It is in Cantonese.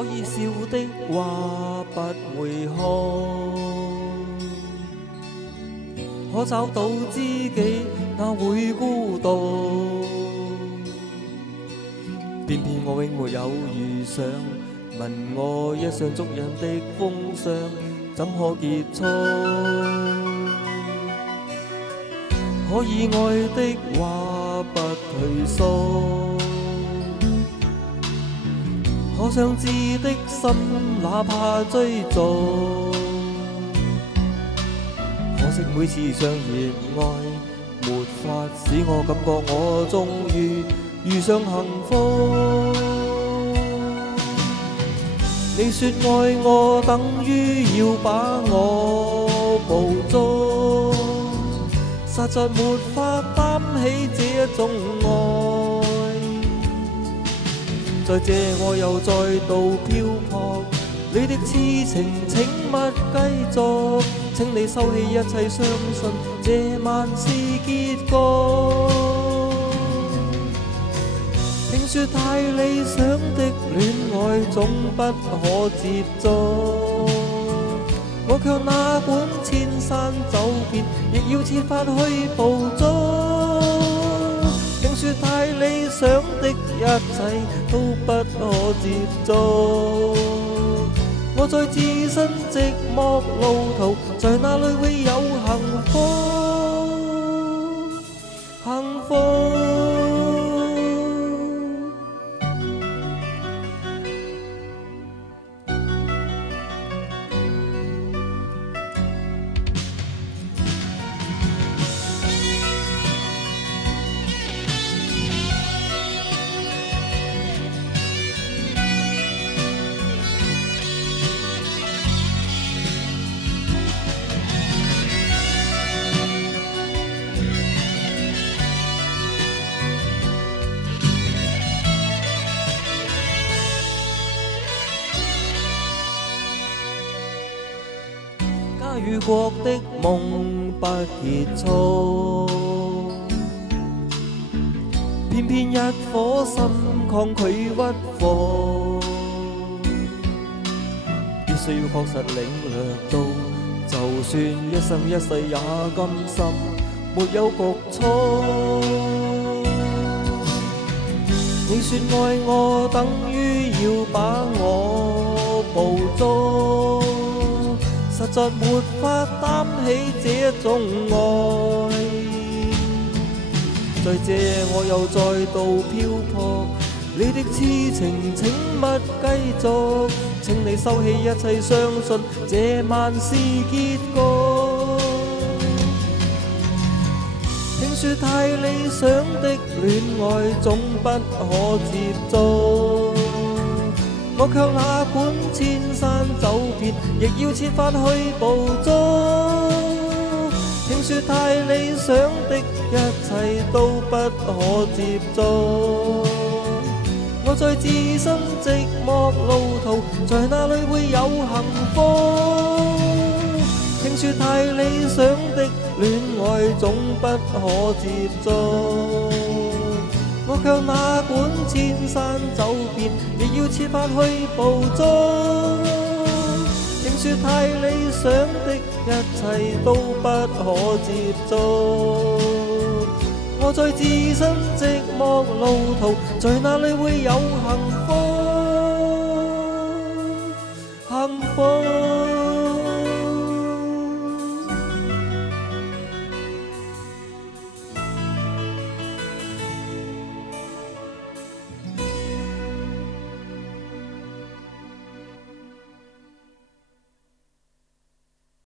可以笑的話不會哭，可找到知己那會孤獨。偏偏我永沒有遇上，問我一廂足印的風霜怎可結束？可以愛的話不退縮，可想知的心哪怕追逐。可惜每次相熱愛，沒法使我感覺我終於遇上幸福。你說愛我等於要把我捕捉，實在沒法擔起這種愛。在這我又再度漂泊，你的痴情請勿繼續，請你收起一切，相信這晚是結局。聽說太理想的戀愛總不可接觸，我卻哪管千山走遍，亦要設法去捕捉。聽說太理想的一切都不可接觸，我在自身寂寞路途，在哪裏會有幸福？幸福。家與國的夢不結束，偏偏一顆心抗拒屈服，必須要確實領略到，就算一生一世也甘心沒有局促。你說愛我等於要把我捕捉，實在沒法擔起這種愛。在這我又再度漂泊，你的痴情請勿繼續，請你收起一切，相信這晚是結局。聽說太理想的戀愛總不可接觸，我卻哪管千山走遍，亦要設法去捕捉。聽說太理想的一切都不可接觸，我在自身寂寞路途，在哪裏會有幸福？聽說太理想的戀愛總不可接觸，我卻哪管千山走遍，亦要設法去捕捉。聽說太理想的一切都不可接觸，我在自身寂寞路途，在哪裏會有幸福？幸福。